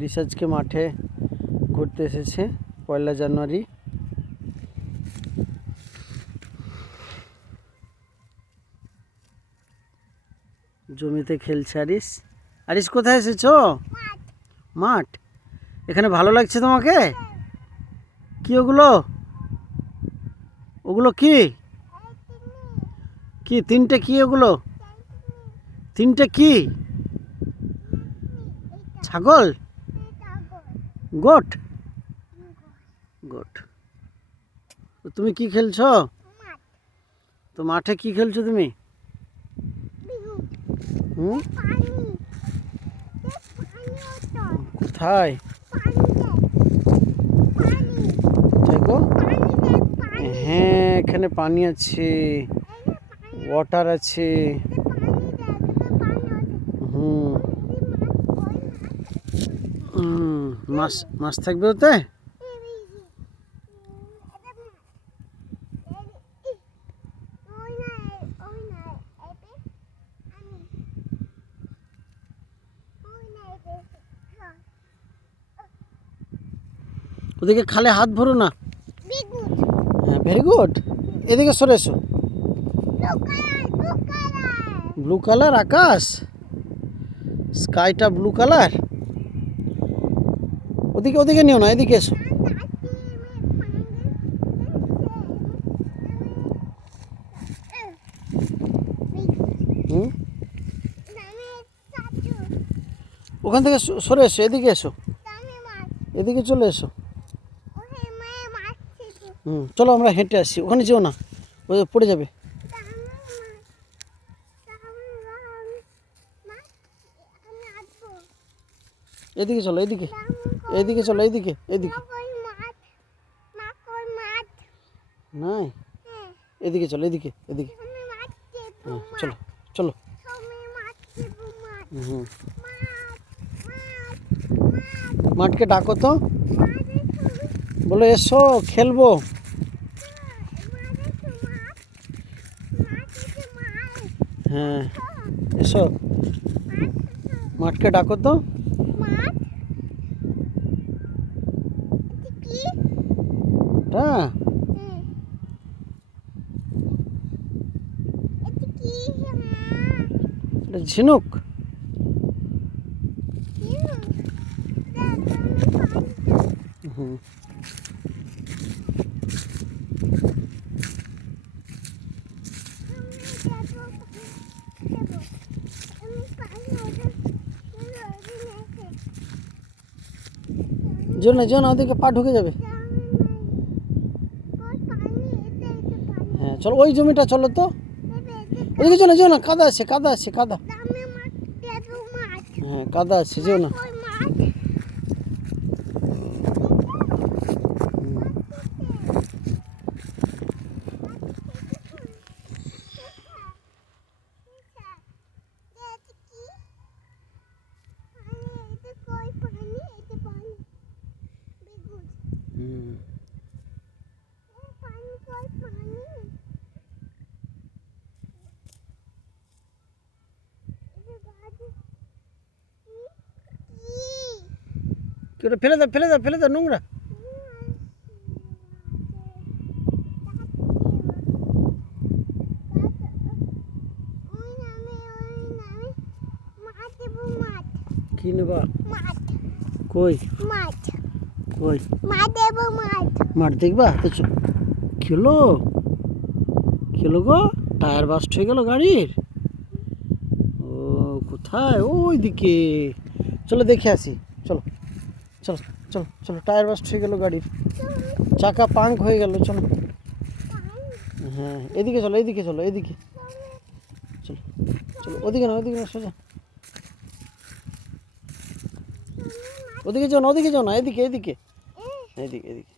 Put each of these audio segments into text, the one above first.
হারিস আজকে মাঠে ঘুরতে এসেছে পয়লা জানুয়ারি। জমিতে খেলছে আরিস। আরিস, কোথায় এসেছ? মাঠ। এখানে ভালো লাগছে তোমাকে? কি ওগুলো? ওগুলো কি? কি, তিনটে কি ওগুলো? তিনটে কি? ছাগল? গোট? গোট। তুমি কি খেলছো? তো মাঠে কি খেলছো তুমি? কোথায়? হ্যাঁ এখানে পানি আছে। ওয়াটার আছে হুম হুম মাছ মাছ থাকবে ওতে? ওদিকে খালে হাত ভরো না। হ্যাঁ ভেরি গুড এদিকে সরে এসো। ব্লু কালার আকাশ? স্কাইটা ব্লু কালার ওদিকে ওদিকে নিও না, এদিকে এসো। ওখান থেকে সরে এসো, এদিকে এসো। এদিকে চলে এসো। হুম, চলো আমরা হেঁটে আসি। ওখানে যেও না ওই পড়ে যাবে। এদিকে চলো, এদিকে। এদিকে চলো এদিকে এদিকে। নাই? এদিকে চলো এদিকে এদিকে। চলো চলো। হুম। মাঠকে ডাকো তো। বলো এসো খেলব। হ্যাঁ এসো। মাঠকে ডাকো তো। এটা ঝিনুক? হুম। যেও না যেও না ওদিকে পা ঢুকে যাবে হ্যাঁ চলো ওই জমিটা চলো তো। ওদিকে যেও না যেও না কাদা আছে কাদা। আছে কাদা হ্যাঁ কাদা আছে যেও না। ওটা ফেলে দাও ফেলে দাও ফেলে দাও নোংরা। কই? কই? দেখবা? খেলো? খেলো গো? টায়ার বাস্ট হয়ে গেল গাড়ির? ও, কোথায়? ওই দিকে চলো দেখে আসি। চলো। চলো চলো চলো, টায়ার বাস্ট হয়ে গেল গাড়ির। চাকা পাঙ্ক হয়ে গেল, চলো। হ্যাঁ এদিকে চলো এদিকে চলো এদিকে। চলো চলো, ওদিকে না ওদিকে না সোজা। ওদিকে যাও না, ওদিকে যাও না, এদিকে এদিকে। এদিকে এদিকে।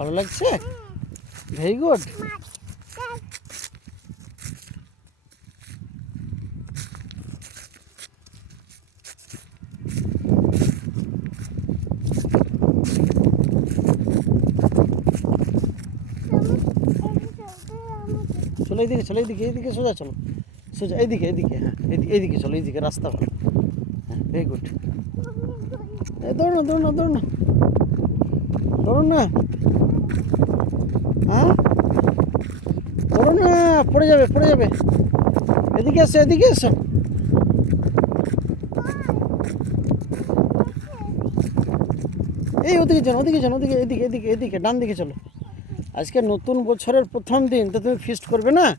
ভালো লাগছে? ভেরি গুড চলো এইদিকে চলো এইদিকে এইদিকে সোজা চলো। সোজা এইদিকে এইদিকে হ্যাঁ এইদিকে চলো এইদিকে রাস্তা ভালো। হ্যাঁ ভেরি গুড দৌড় না দৌড় না দৌড় না। দৌড় না। হ্যাঁ দৌড় না, পড়ে যাবে পড়ে যাবে। এদিকে এসো এদিকে এসো। এই ওদিকে যান ওদিকে যান ওদিকে, এদিকে এদিকে এদিকে, ডান দিকে চলো। আজকে নতুন বছরের প্রথম দিন, তো তুমি ফিস্ট করবে না?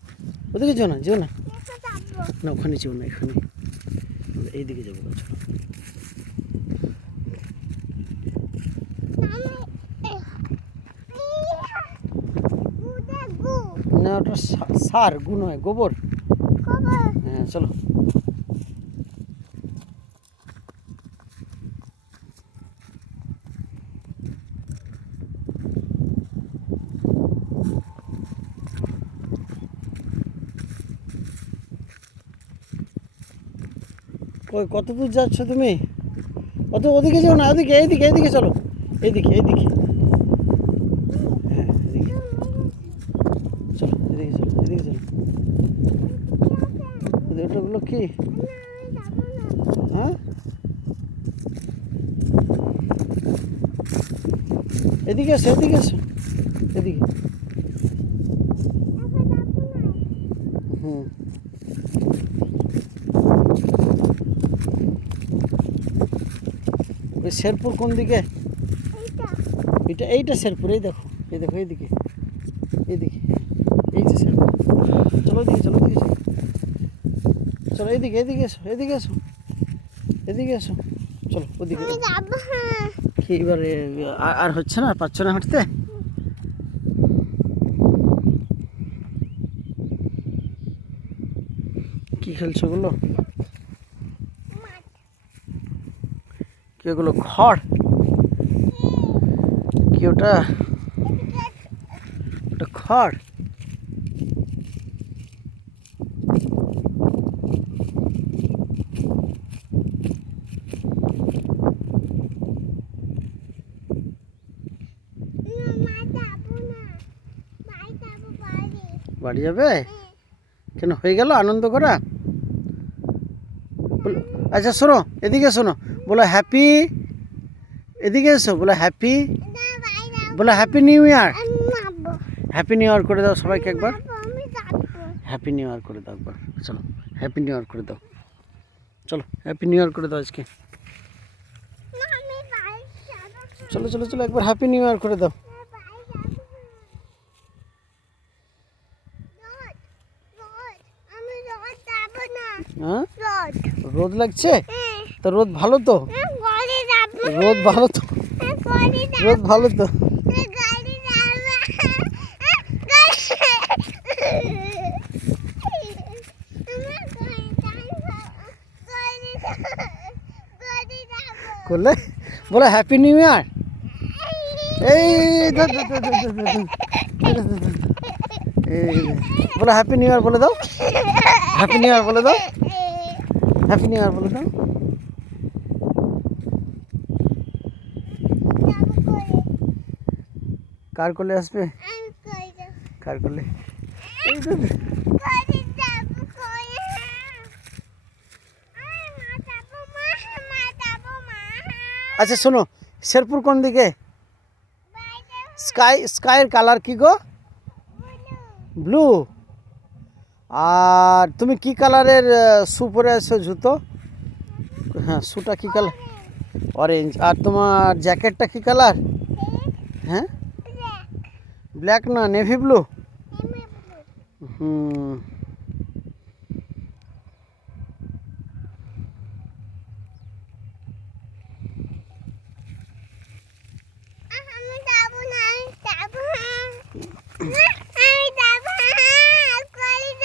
ওদিকে যেও না যেও না। না, ওখানে যেও না, এখানে। এইদিকে যাব, চলো না ওটা সা- সার গু নয় গোবর। হ্যাঁ চলো। কই কত দূর যাচ্ছ তুমি? কত ওদিকে যাও না ওদিকে এইদিকে এইদিকে চলো। এইদিকে এইদিকে হ্যাঁ এদিকে চলো এদিকে চলো এদিকে চলো ওদের ওটাগুলো কি হ্যাঁ এদিকে এসো এদিকে এসো এদিকে হুম ওই শেরপুর কোন দিকে এটা এইটা শেরপুর এই দেখো এই দেখো এইদিকে এইদিকে এই যে শেরপুর চলো এদিকে চলো এদিকে চলো চলো এদিকে এদিকে এসো এদিকে এসো এদিকে এসো। চলো ওদিকে। কি এবারে আর- হচ্ছে না পাচ্ছ না হাঁটতে? কি খেলছো ওগুলো? কি ওগুলো খড়? কি ওটা? ওটা খড়? বাড়ি যাবে? কেন, হয়ে গেল আনন্দ করা? আচ্ছা শোনো, এদিকে শোনো, বলো হ্যাপি এদিকে এসো, বলো হ্যাপি বলো happy new year happy new year করে দাও সবাইকে একবার। হ্যাপি নিউ ইয়ার করে দাও একবার। চলো হ্যাপি নিউ ইয়ার করে দাও। চলো হ্যাপি নিউ ইয়ার করে দাও আজকে। চলো চলো চলো, একবার হ্যাপি নিউ ইয়ার করে দাও। হ্যাঁ রোদ লাগছে তো রোদ ভালো তো রোদ ভালো তো রোদ ভালো তো করলে বলো হ্যাপি নিউ ইয়ার এই। বলো হ্যাপি নিউ ইয়ার বলে দাও হ্যাপি নিউ ইয়ার বলে দাও হ্যাপি নিউ ইয়ার বলে দাও কার কোলে আসবে? কার কোলে। আচ্ছা শোনো শেরপুর কোন দিকে? স্কাই স্কাইয়ের কালার কি গো? ব্লু। আর তুমি কি কালারের শ্যু পরে আছো জুতো? হ্যাঁ শুটা কী কালার? অরেঞ্জ আর তোমার জ্যাকেটটা কী কালার? হ্যাঁ? ব্ল্যাক না নেভি ব্লু হুম।